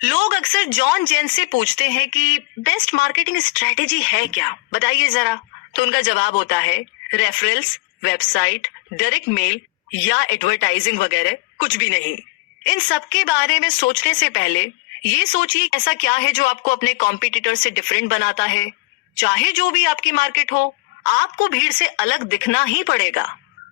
लोग अक्सर जॉन जेन से पूछते हैं कि बेस्ट मार्केटिंग स्ट्रेटेजी है क्या, बताइए जरा। तो उनका जवाब होता है रेफरल्स, वेबसाइट, डायरेक्ट मेल या एडवर्टाइजिंग वगैरह कुछ भी नहीं। इन सब के बारे में सोचने से पहले ये सोचिए ऐसा क्या है जो आपको अपने कॉम्पिटिटर से डिफरेंट बनाता है। चाहे जो भी आपकी मार्केट हो, आपको भीड़ से अलग दिखना ही पड़ेगा।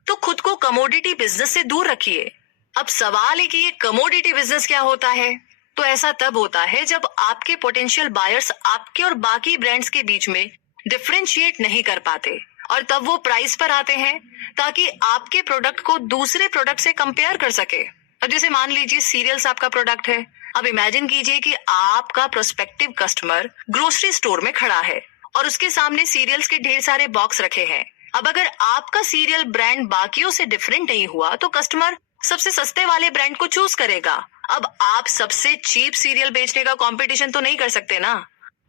तो खुद को कमोडिटी बिजनेस से दूर रखिए। अब सवाल है कि ये कमोडिटी बिजनेस क्या होता है। तो ऐसा तब होता है जब आपके पोटेंशियल बायर्स आपके और बाकी ब्रांड्स के बीच में डिफरेंशिएट नहीं कर पाते, और तब वो प्राइस पर आते हैं ताकि आपके प्रोडक्ट को दूसरे प्रोडक्ट से कंपेयर कर सके। अब जैसे मान लीजिए सीरियल्स आपका प्रोडक्ट है। अब इमेजिन कीजिए कि आपका प्रोस्पेक्टिव कस्टमर ग्रोसरी स्टोर में खड़ा है और उसके सामने सीरियल्स के ढेर सारे बॉक्स रखे हैं। अब अगर आपका सीरियल ब्रांड बाकियों से डिफरेंट नहीं हुआ तो कस्टमर सबसे सस्ते वाले ब्रांड को चूज करेगा। अब आप सबसे चीप सीरियल बेचने का कंपटीशन तो नहीं कर सकते ना,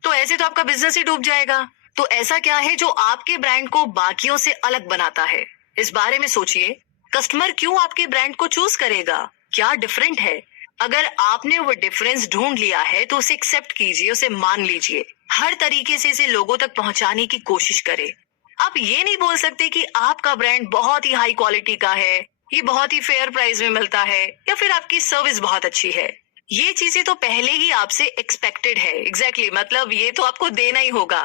तो ऐसे तो आपका बिजनेस ही डूब जाएगा। तो ऐसा क्या है जो आपके ब्रांड को बाकियों से अलग बनाता है, इस बारे में सोचिए। कस्टमर क्यों आपके ब्रांड को चूज करेगा, क्या डिफरेंट है। अगर आपने वो डिफरेंस ढूंढ लिया है तो उसे एक्सेप्ट कीजिए, उसे मान लीजिए। हर तरीके से इसे लोगों तक पहुंचाने की कोशिश करें। आप ये नहीं बोल सकते कि आपका ब्रांड बहुत ही हाई क्वालिटी का है, ये बहुत ही फेयर प्राइस में मिलता है, या फिर आपकी सर्विस बहुत अच्छी है। ये चीजें तो पहले ही आपसे एक्सपेक्टेड है। एग्जैक्टली मतलब ये तो आपको देना ही होगा।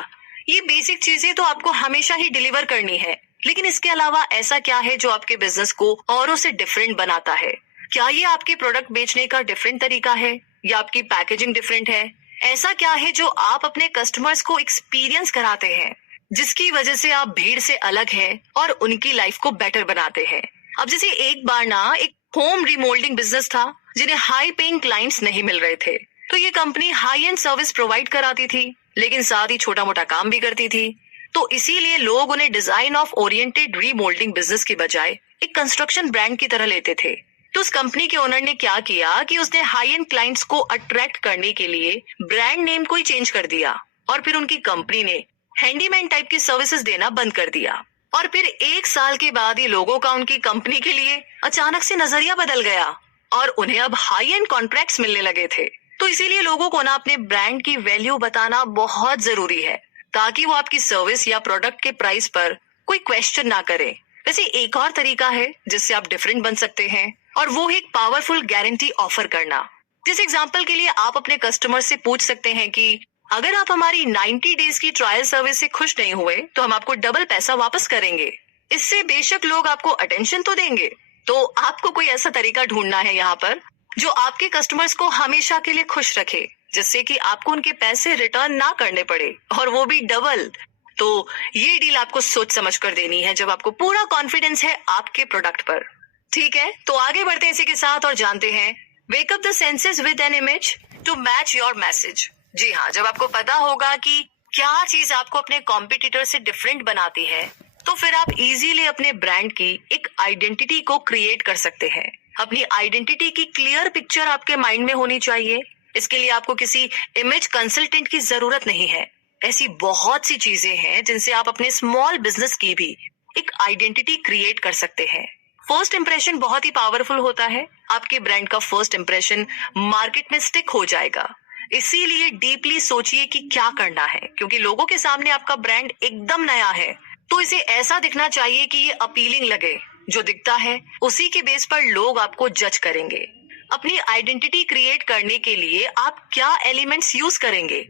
ये बेसिक चीजें तो आपको हमेशा ही डिलीवर करनी है। लेकिन इसके अलावा ऐसा क्या है जो आपके बिजनेस को औरों से डिफरेंट बनाता है। क्या ये आपके प्रोडक्ट बेचने का डिफरेंट तरीका है, या आपकी पैकेजिंग डिफरेंट है। ऐसा क्या है जो आप अपने कस्टमर्स को एक्सपीरियंस कराते हैं, जिसकी वजह से आप भीड़ से अलग हैं और उनकी लाइफ को बेटर बनाते हैं। अब जैसे एक बार ना एक होम रिमोल्डिंग बिजनेस था जिन्हें हाई पेइंग क्लाइंट्स नहीं मिल रहे थे। तो ये company high and service provide कराती थी, लेकिन साथ ही छोटा मोटा काम भी करती थी। तो इसीलिए लोग उन्हें design of oriented remoulding business की बजाय एक कंस्ट्रक्शन ब्रांड की तरह लेते थे। तो उस कंपनी के ओनर ने क्या किया कि उसने हाई एंड क्लाइंट्स को अट्रैक्ट करने के लिए ब्रांड नेम को ही चेंज कर दिया, और फिर उनकी कंपनी ने हैंडीमैन टाइप की सर्विसेज देना बंद कर दिया। और फिर एक साल के बाद ये लोगों का उनकी कंपनी के लिए अचानक से नजरिया बदल गया और उन्हें अब हाई एंड कॉन्ट्रैक्ट्स मिलने लगे थे। तो इसीलिए लोगों को ना अपने ब्रांड की वैल्यू बताना बहुत जरूरी है, ताकि वो आपकी सर्विस या प्रोडक्ट के प्राइस पर कोई क्वेश्चन ना करे। वैसे एक और तरीका है जिससे आप डिफरेंट बन सकते हैं, और वो है एक पावरफुल गारंटी ऑफर करना। जिस एग्जाम्पल के लिए आप अपने कस्टमर से पूछ सकते हैं कि अगर आप हमारी 90 डेज की ट्रायल सर्विस से खुश नहीं हुए तो हम आपको डबल पैसा वापस करेंगे। इससे बेशक लोग आपको अटेंशन तो देंगे। तो आपको कोई ऐसा तरीका ढूंढना है यहाँ पर जो आपके कस्टमर्स को हमेशा के लिए खुश रखे, जिससे कि आपको उनके पैसे रिटर्न ना करने पड़े, और वो भी डबल। तो ये डील आपको सोच समझ कर देनी है जब आपको पूरा कॉन्फिडेंस है आपके प्रोडक्ट पर। ठीक है, तो आगे बढ़ते हैं इसी के साथ और जानते हैं wake up the senses with an image to match your message. जी हाँ, जब आपको पता होगा कि क्या चीज आपको अपने कॉम्पिटिटर से डिफरेंट बनाती है, तो फिर आप इजीली अपने ब्रांड की एक आइडेंटिटी को क्रिएट कर सकते हैं। अपनी आइडेंटिटी की क्लियर पिक्चर आपके माइंड में होनी चाहिए। इसके लिए आपको किसी इमेज कंसल्टेंट की जरूरत नहीं है। ऐसी बहुत सी चीजें हैं जिनसे आप अपने स्मॉल बिजनेस की भी एक आइडेंटिटी क्रिएट कर सकते हैं। फर्स्ट इंप्रेशन बहुत ही पावरफुल होता है। आपके ब्रांड का फर्स्ट इंप्रेशन मार्केट में स्टिक हो जाएगा। इसीलिए डीपली सोचिए कि क्या करना है, क्योंकि लोगों के सामने आपका ब्रांड एकदम नया है, तो इसे ऐसा दिखना चाहिए कि ये अपीलिंग लगे। जो दिखता है उसी के बेस पर लोग आपको जज करेंगे। अपनी आइडेंटिटी क्रिएट करने के लिए आप क्या एलिमेंट्स यूज करेंगे,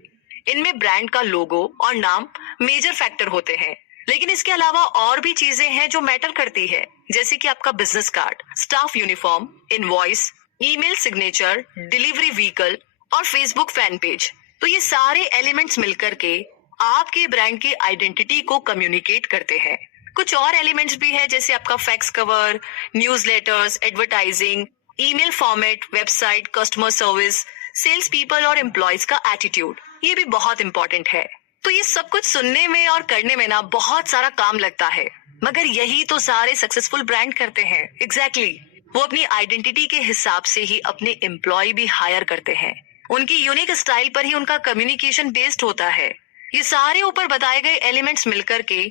इनमें ब्रांड का लोगो और नाम मेजर फैक्टर होते हैं। लेकिन इसके अलावा और भी चीजें हैं जो मैटर करती है, जैसे कि आपका business card, staff uniform, invoice, email signature, delivery vehicle और फेसबुक फैन पेज। तो ये सारे एलिमेंट्स मिलकर के आपके ब्रांड की आइडेंटिटी को कम्युनिकेट करते हैं। कुछ और एलिमेंट्स भी है, जैसे आपका fax cover, newsletters, advertising, email format, website, customer service, sales people और एम्प्लॉयज का एटीट्यूड। ये भी बहुत इंपॉर्टेंट है। तो ये सब कुछ सुनने में और करने में ना बहुत सारा काम लगता है, मगर यही तो सारे सक्सेसफुल ब्रांड करते हैं। एग्जैक्टली वो अपनी आइडेंटिटी के हिसाब से ही अपने एम्प्लॉय भी हायर करते हैं। उनकी यूनिक स्टाइल पर ही उनका कम्युनिकेशन बेस्ड होता है। ये सारे ऊपर बताए गए एलिमेंट्स मिलकर के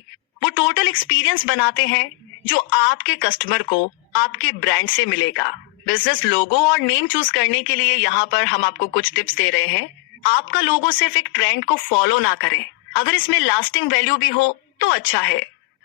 वो टोटल एक्सपीरियंस बनाते हैं जो आपके कस्टमर को आपके ब्रांड से मिलेगा। बिजनेस लोगो और नेम चूज करने के लिए यहाँ पर हम आपको कुछ टिप्स दे रहे हैं। आपका लोगो सिर्फ एक ट्रेंड को फॉलो ना करें, अगर इसमें लास्टिंग वैल्यू भी हो तो अच्छा है।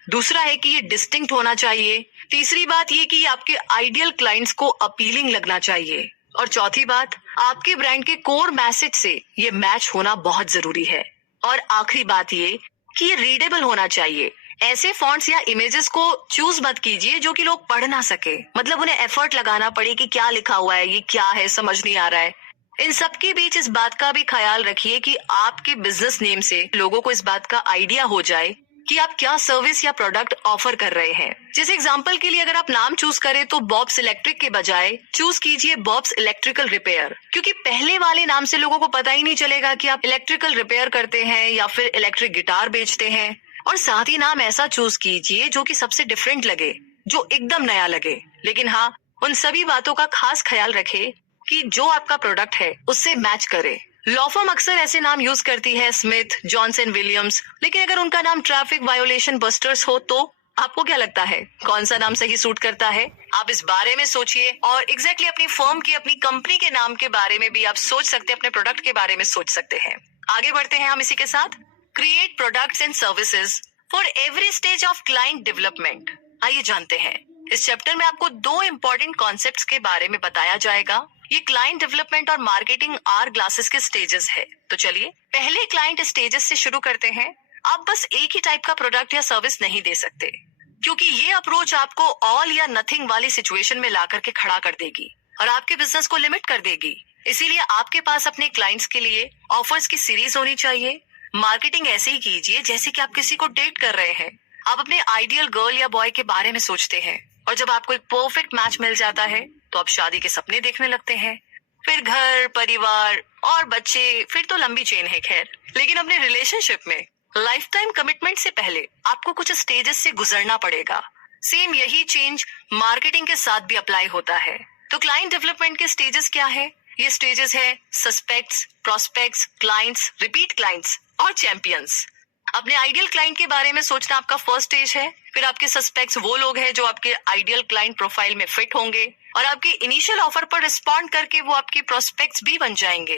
दूसरा है कि ये डिस्टिंक्ट होना चाहिए। तीसरी बात ये कि आपके आइडियल क्लाइंट्स को अपीलिंग लगना चाहिए। और चौथी बात, आपके ब्रांड के कोर मैसेज से ये मैच होना बहुत जरूरी है। और आखिरी बात ये कि ये रीडेबल होना चाहिए। ऐसे फॉन्ट्स या इमेजेस को चूज मत कीजिए जो कि लोग पढ़ ना सके, मतलब उन्हें एफर्ट लगाना पड़े कि क्या लिखा हुआ है, ये क्या है, समझ नहीं आ रहा है। इन सब के बीच इस बात का भी ख्याल रखिए कि आपके बिजनेस नेम से लोगों को इस बात का आइडिया हो जाए कि आप क्या सर्विस या प्रोडक्ट ऑफर कर रहे हैं। जैसे एग्जांपल के लिए अगर आप नाम चूज करें तो बॉब्स इलेक्ट्रिक के बजाय चूज कीजिए बॉब्स इलेक्ट्रिकल रिपेयर, क्योंकि पहले वाले नाम से लोगों को पता ही नहीं चलेगा कि आप इलेक्ट्रिकल रिपेयर करते हैं या फिर इलेक्ट्रिक गिटार बेचते हैं। और साथ ही नाम ऐसा चूज कीजिए जो कि सबसे डिफरेंट लगे, जो एकदम नया लगे, लेकिन हाँ, उन सभी बातों का खास ख्याल रखे कि जो आपका प्रोडक्ट है उससे मैच करे। लॉ फर्म अक्सर ऐसे नाम यूज करती है, स्मिथ, जॉनसन विलियम्स, लेकिन अगर उनका नाम ट्रैफिक वायोलेशन बस्टर्स हो तो आपको क्या लगता है कौन सा नाम सही सूट करता है? आप इस बारे में सोचिए और एग्जैक्टली अपनी फर्म की, अपनी कंपनी के नाम के बारे में भी आप सोच सकते हैं, अपने प्रोडक्ट के बारे में सोच सकते हैं। आगे बढ़ते हैं हम इसी के साथ। Create products and services for every stage of client development. आइए जानते हैं, इस चैप्टर में आपको दो इम्पोर्टेंट कॉन्सेप्ट्स के बारे में बताया जाएगा। ये क्लाइंट डेवलपमेंट और मार्केटिंग आर ग्लासेस के स्टेजेस है। तो चलिए पहले क्लाइंट स्टेजेस से शुरू करते हैं। आप बस एक ही टाइप का प्रोडक्ट या सर्विस नहीं दे सकते, क्योंकि ये अप्रोच आपको ऑल या नथिंग वाली सिचुएशन में ला करके खड़ा कर देगी और आपके बिजनेस को लिमिट कर देगी। इसीलिए आपके पास अपने क्लाइंट्स के लिए ऑफर्स की सीरीज होनी चाहिए। मार्केटिंग ऐसे ही कीजिए जैसे कि आप किसी को डेट कर रहे हैं। आप अपने आइडियल गर्ल या बॉय के बारे में सोचते हैं और जब आपको एक परफेक्ट मैच मिल जाता है तो आप शादी के सपने देखने लगते हैं, फिर घर, परिवार और बच्चे, फिर तो लंबी चेन है। खैर, लेकिन अपने रिलेशनशिप में लाइफ टाइम कमिटमेंट से पहले आपको कुछ स्टेजेस से गुजरना पड़ेगा। सेम यही चेंज मार्केटिंग के साथ भी अप्लाई होता है। तो क्लाइंट डेवलपमेंट के स्टेजेस क्या है? ये स्टेजेस है suspects, prospects, clients, repeat clients और चैंपियंस। अपने आइडियल क्लाइंट के बारे में सोचना आपका फर्स्ट स्टेज है। फिर आपके सस्पेक्ट्स वो लोग हैं जो आपके आइडियल क्लाइंट प्रोफाइल में फिट होंगे और आपके इनिशियल ऑफर पर रिस्पॉन्ड करके वो आपके प्रोस्पेक्ट्स भी बन जाएंगे।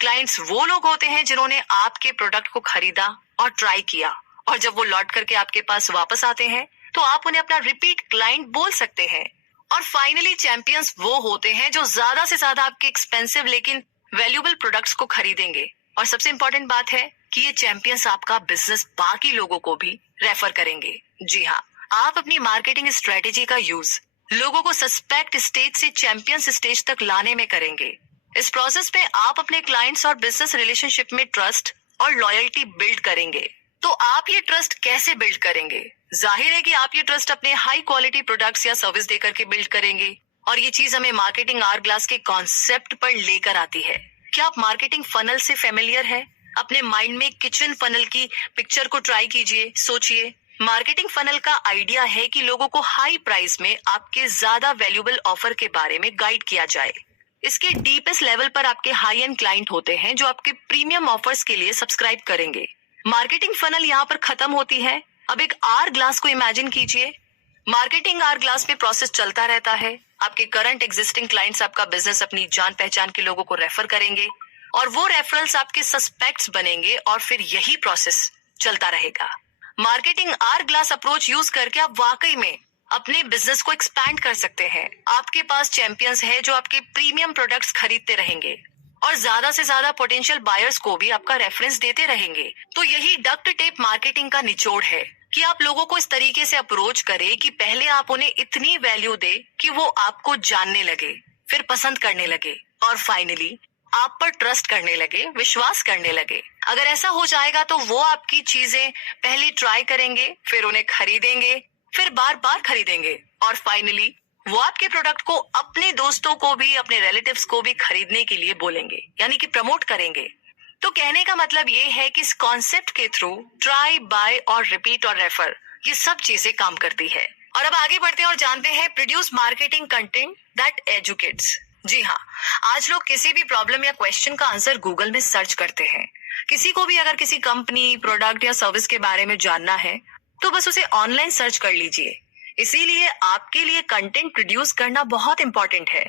क्लाइंट्स वो लोग होते हैं जिन्होंने आपके प्रोडक्ट को खरीदा और ट्राई किया, और जब वो लौट करके आपके पास वापस आते हैं तो आप उन्हें अपना रिपीट क्लाइंट बोल सकते हैं। और फाइनली चैंपियंस वो होते हैं जो ज्यादा से ज्यादा आपके एक्सपेंसिव लेकिन वैल्यूएबल प्रोडक्ट्स को खरीदेंगे। और सबसे इंपॉर्टेंट बात है कि ये चैंपियंस आपका बिजनेस बाकी लोगों को भी रेफर करेंगे। जी हाँ, आप अपनी मार्केटिंग स्ट्रेटेजी का यूज लोगों को सस्पेक्ट स्टेज से चैंपियंस स्टेज तक लाने में करेंगे। इस प्रोसेस में आप अपने क्लाइंट्स और बिजनेस रिलेशनशिप में ट्रस्ट और लॉयल्टी बिल्ड करेंगे। तो आप ये ट्रस्ट कैसे बिल्ड करेंगे? जाहिर है कि आप ये ट्रस्ट अपने हाई क्वालिटी प्रोडक्ट्स या सर्विस देकर के बिल्ड करेंगे। और ये चीज हमें मार्केटिंग आवर ग्लास के कॉन्सेप्ट पर लेकर आती है। क्या आप मार्केटिंग फनल से फेमिलियर है? अपने माइंड में किचन फनल की पिक्चर को ट्राई कीजिए, सोचिए। मार्केटिंग फनल का आइडिया है कि लोगों को हाई प्राइस में आपके ज्यादा वैल्यूएबल ऑफर के बारे में गाइड किया जाए। इसके डीपेस्ट लेवल पर आपके हाई एंड क्लाइंट होते हैं जो आपके प्रीमियम ऑफर्स के लिए सब्सक्राइब करेंगे। मार्केटिंग फनल यहाँ पर खत्म होती है। अब एक आर ग्लास को इमेजिन कीजिए। मार्केटिंग आवर ग्लास में प्रोसेस चलता रहता है। आपके करंट एग्जिस्टिंग क्लाइंट्स आपका बिजनेस अपनी जान पहचान के लोगों को रेफर करेंगे और वो रेफरल्स आपके सस्पेक्ट्स बनेंगे और फिर यही प्रोसेस चलता रहेगा। Marketing hourglass approach use करके आप वाकई में अपने बिजनेस को एक्सपैंड कर सकते हैं। आपके पास चैंपियंस है जो आपके प्रीमियम प्रोडक्ट्स खरीदते रहेंगे और ज्यादा से ज्यादा पोटेंशियल बायर्स को भी आपका रेफरेंस देते रहेंगे। तो यही डक्ट टेप मार्केटिंग का निचोड़ है कि आप लोगों को इस तरीके से अप्रोच करें कि पहले आप उन्हें इतनी वैल्यू दे कि वो आपको जानने लगे, फिर पसंद करने लगे और फाइनली आप पर ट्रस्ट करने लगे, विश्वास करने लगे। अगर ऐसा हो जाएगा तो वो आपकी चीजें पहले ट्राई करेंगे, फिर उन्हें खरीदेंगे, फिर बार बार खरीदेंगे और फाइनली वो आपके प्रोडक्ट को अपने दोस्तों को भी, अपने रिलेटिव्स को भी खरीदने के लिए बोलेंगे, यानी कि प्रमोट करेंगे। तो कहने का मतलब ये है कि इस कॉन्सेप्ट के थ्रू ट्राई, बाय और रिपीट और रेफर, ये सब चीजें काम करती है। और अब आगे बढ़ते हैं और जानते हैं produce marketing content that educates. जी हाँ, आज लोग किसी भी प्रॉब्लम या क्वेश्चन का आंसर गूगल में सर्च करते हैं। किसी को भी अगर किसी कंपनी, प्रोडक्ट या सर्विस के बारे में जानना है तो बस उसे ऑनलाइन सर्च कर लीजिए। इसीलिए आपके लिए कंटेंट प्रोड्यूस करना बहुत इंपॉर्टेंट है।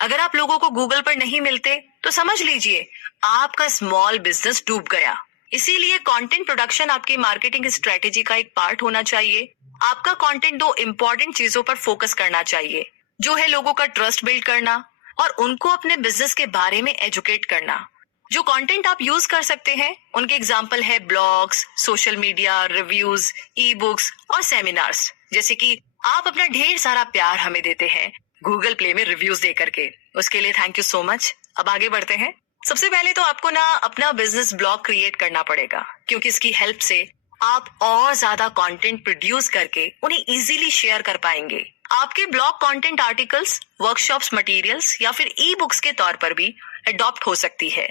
अगर आप लोगों को गूगल पर नहीं मिलते तो समझ लीजिए आपका स्मॉल बिजनेस डूब गया। इसीलिए कंटेंट प्रोडक्शन आपकी मार्केटिंग स्ट्रेटेजी का एक पार्ट होना चाहिए। आपका कंटेंट दो इम्पोर्टेंट चीजों पर फोकस करना चाहिए, जो है लोगों का ट्रस्ट बिल्ड करना और उनको अपने बिजनेस के बारे में एजुकेट करना। जो कंटेंट आप यूज कर सकते हैं उनके एग्जाम्पल है blogs, social media, reviews, e books और सेमिनार्स। जैसे कि आप अपना ढेर सारा प्यार हमें देते हैं गूगल प्ले में रिव्यूज दे करके, उसके लिए थैंक यू सो मच। अब आगे बढ़ते हैं। सबसे पहले तो आपको ना अपना बिजनेस ब्लॉग क्रिएट करना पड़ेगा, क्योंकि इसकी हेल्प से आप और ज्यादा कंटेंट प्रोड्यूस करके उन्हें इजीली शेयर कर पाएंगे। आपके blog content articles, workshops, materials या फिर ई बुक्स के तौर पर भी अडॉप्ट हो सकती है।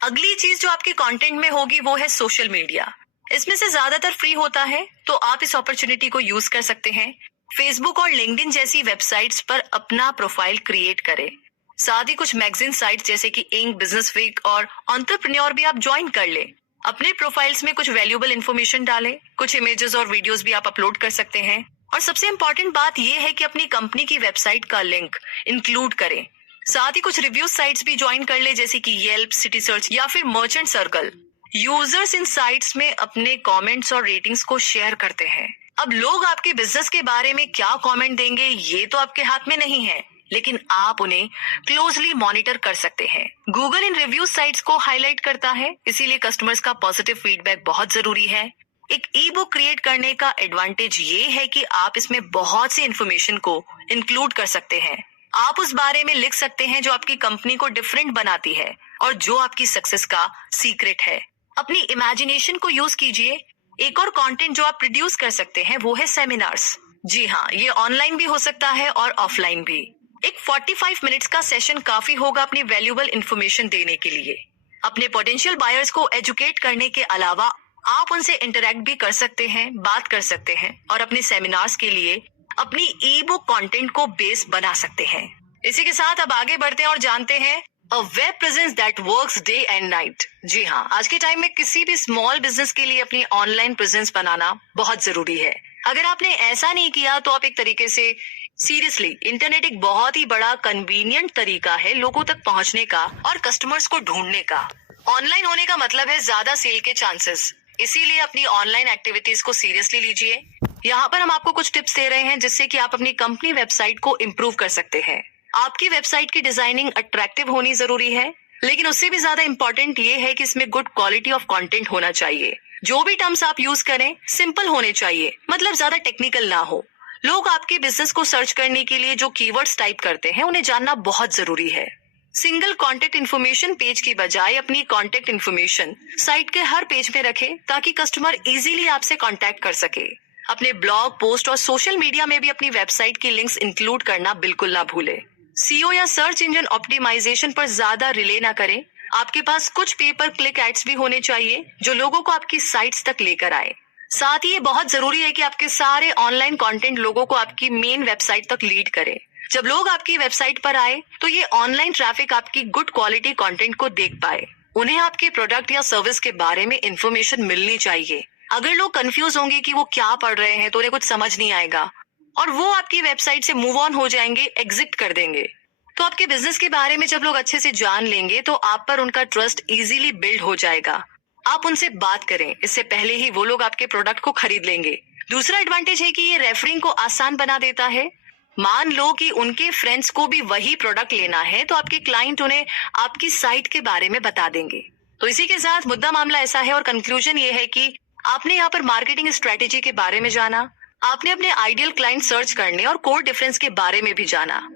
अगली चीज जो आपके कंटेंट में होगी वो है सोशल मीडिया। इसमें से ज्यादातर फ्री होता है, तो आप इस अपॉर्चुनिटी को यूज कर सकते हैं। फेसबुक और लिंक्डइन जैसी वेबसाइट्स पर अपना प्रोफाइल क्रिएट करें। साथ ही कुछ मैगजीन साइट्स जैसे कि इंक, बिजनेस वीक और एंटरप्रेन्योर भी आप ज्वाइन कर ले। अपने प्रोफाइल्स में कुछ वैल्यूएबल इन्फॉर्मेशन डालें, कुछ इमेजेस और वीडियोस भी आप अपलोड कर सकते हैं। और सबसे इम्पोर्टेंट बात यह है कि अपनी कंपनी की वेबसाइट का लिंक इंक्लूड करें। साथ ही कुछ रिव्यू साइट्स भी ज्वाइन कर ले, जैसे कि येल्प, सिटी सर्च या फिर मर्चेंट सर्कल। यूजर्स इन साइट्स में अपने कमेंट्स और रेटिंग्स को शेयर करते हैं। अब लोग आपके बिजनेस के बारे में क्या कमेंट देंगे ये तो आपके हाथ में नहीं है, लेकिन आप उन्हें क्लोजली मॉनिटर कर सकते हैं। गूगल इन रिव्यू साइट्स को हाईलाइट करता है, इसीलिए कस्टमर्स का पॉजिटिव फीडबैक बहुत जरूरी है। एक ई बुक क्रिएट करने का एडवांटेज ये है कि आप इसमें बहुत सी इंफॉर्मेशन को इंक्लूड कर सकते हैं। आप उस बारे में लिख सकते हैं जो आपकी कंपनी को डिफरेंट बनाती है और जो आपकी सक्सेस का सीक्रेट है। अपनी इमेजिनेशन को यूज कीजिए। एक और कंटेंट जो आप प्रोड्यूस कर सकते हैं वो है सेमिनार्स। जी हाँ, ये ऑनलाइन भी हो सकता है और ऑफलाइन भी। एक 45 मिनट्स का सेशन काफी होगा अपनी वैल्यूएबल इंफॉर्मेशन देने के लिए। अपने पोटेंशियल बायर्स को एजुकेट करने के अलावा आप उनसे इंटरेक्ट भी कर सकते हैं, बात कर सकते हैं और अपने सेमिनार्स के लिए अपनी ई बुक कंटेंट को बेस बना सकते हैं। इसी के साथ अब आगे बढ़ते हैं और जानते हैं a web presence that works day and night. जी हाँ, आज के टाइम में किसी भी स्मॉल बिजनेस के लिए अपनी ऑनलाइन प्रेजेंस बनाना बहुत जरूरी है। अगर आपने ऐसा नहीं किया तो आप एक तरीके से सीरियसली, इंटरनेट एक बहुत ही बड़ा कन्वीनियंट तरीका है लोगों तक पहुंचने का और कस्टमर्स को ढूंढने का। ऑनलाइन होने का मतलब है ज्यादा सेल के चांसेस, इसीलिए अपनी ऑनलाइन एक्टिविटीज को सीरियसली लीजिए। यहाँ पर हम आपको कुछ टिप्स दे रहे हैं जिससे कि आप अपनी कंपनी वेबसाइट को इम्प्रूव कर सकते हैं। आपकी वेबसाइट की डिजाइनिंग अट्रैक्टिव होनी जरूरी है, लेकिन उससे भी ज्यादा इम्पोर्टेंट ये है कि इसमें गुड क्वालिटी ऑफ कंटेंट होना चाहिए। जो भी टर्म्स आप यूज करें सिंपल होने चाहिए, मतलब ज्यादा टेक्निकल ना हो। लोग आपके बिजनेस को सर्च करने के लिए जो कीवर्ड्स टाइप करते हैं उन्हें जानना बहुत जरूरी है। सिंगल कॉन्टेक्ट इन्फॉर्मेशन पेज की बजाय अपनी कॉन्टेक्ट इन्फॉर्मेशन साइट के हर पेज में रखें ताकि कस्टमर इजीली आपसे कॉन्टेक्ट कर सके। अपने ब्लॉग, पोस्ट और सोशल मीडिया में भी अपनी वेबसाइट की लिंक्स इंक्लूड करना बिल्कुल ना भूले। सीओ या सर्च इंजन ऑप्टिमाइजेशन पर ज्यादा रिले ना करें। आपके पास कुछ पे पर क्लिक एड्स भी होने चाहिए जो लोगों को आपकी साइट्स तक लेकर आए। साथ ही ये बहुत जरूरी है कि आपके सारे ऑनलाइन कंटेंट लोगों को आपकी मेन वेबसाइट तक लीड करे। जब लोग आपकी वेबसाइट पर आए तो ये ऑनलाइन ट्रैफिक आपकी गुड क्वालिटी कंटेंट को देख पाए। उन्हें आपके प्रोडक्ट या सर्विस के बारे में इंफॉर्मेशन मिलनी चाहिए। अगर लोग कंफ्यूज होंगे कि वो क्या पढ़ रहे हैं तो उन्हें कुछ समझ नहीं आएगा और वो आपकी वेबसाइट से मूव ऑन हो जाएंगे, एग्जिट कर देंगे। तो आपके बिजनेस के बारे में जब लोग अच्छे से जान लेंगे तो आप पर उनका ट्रस्ट इजीली बिल्ड हो जाएगा। आप उनसे बात करें, इससे पहले ही वो लोग आपके प्रोडक्ट को खरीद लेंगे। दूसरा एडवांटेज है कि ये रेफरिंग को आसान बना देता है। मान लो कि उनके फ्रेंड्स को भी वही प्रोडक्ट लेना है तो आपके क्लाइंट उन्हें आपकी साइट के बारे में बता देंगे। तो इसी के साथ मुद्दा मामला ऐसा है और कंक्लूजन ये है कि आपने यहाँ पर मार्केटिंग स्ट्रेटेजी के बारे में जाना, आपने अपने आइडियल क्लाइंट सर्च करने और कोर डिफरेंस के बारे में भी जाना।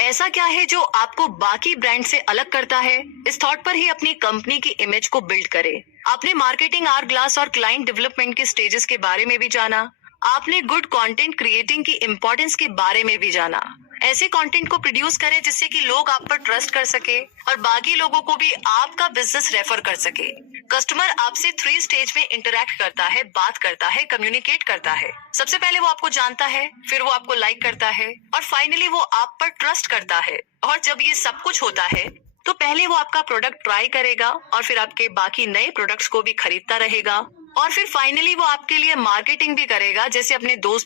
ऐसा क्या है जो आपको बाकी ब्रांड से अलग करता है, इस थॉट पर ही अपनी कंपनी की इमेज को बिल्ड करें। आपने मार्केटिंग आवर ग्लास और क्लाइंट डेवलपमेंट के स्टेजेस के बारे में भी जाना। आपने गुड कंटेंट क्रिएटिंग की इम्पोर्टेंस के बारे में भी जाना। ऐसे कंटेंट को प्रोड्यूस करें जिससे कि लोग आप पर ट्रस्ट कर सके और बाकी लोगों को भी आपका बिजनेस रेफर कर सके। कस्टमर आपसे 3 स्टेज में इंटरैक्ट करता है, बात करता है, कम्युनिकेट करता है। सबसे पहले वो आपको जानता है, फिर वो आपको लाइक करता है और फाइनली वो आप पर ट्रस्ट करता है। और जब ये सब कुछ होता है तो पहले वो आपका प्रोडक्ट ट्राई करेगा और फिर आपके बाकी नए प्रोडक्ट्स को भी खरीदता रहेगा और फिर फाइनली वो आपके लिए मार्केटिंग भी करेगा, जैसे अपने दोस्तों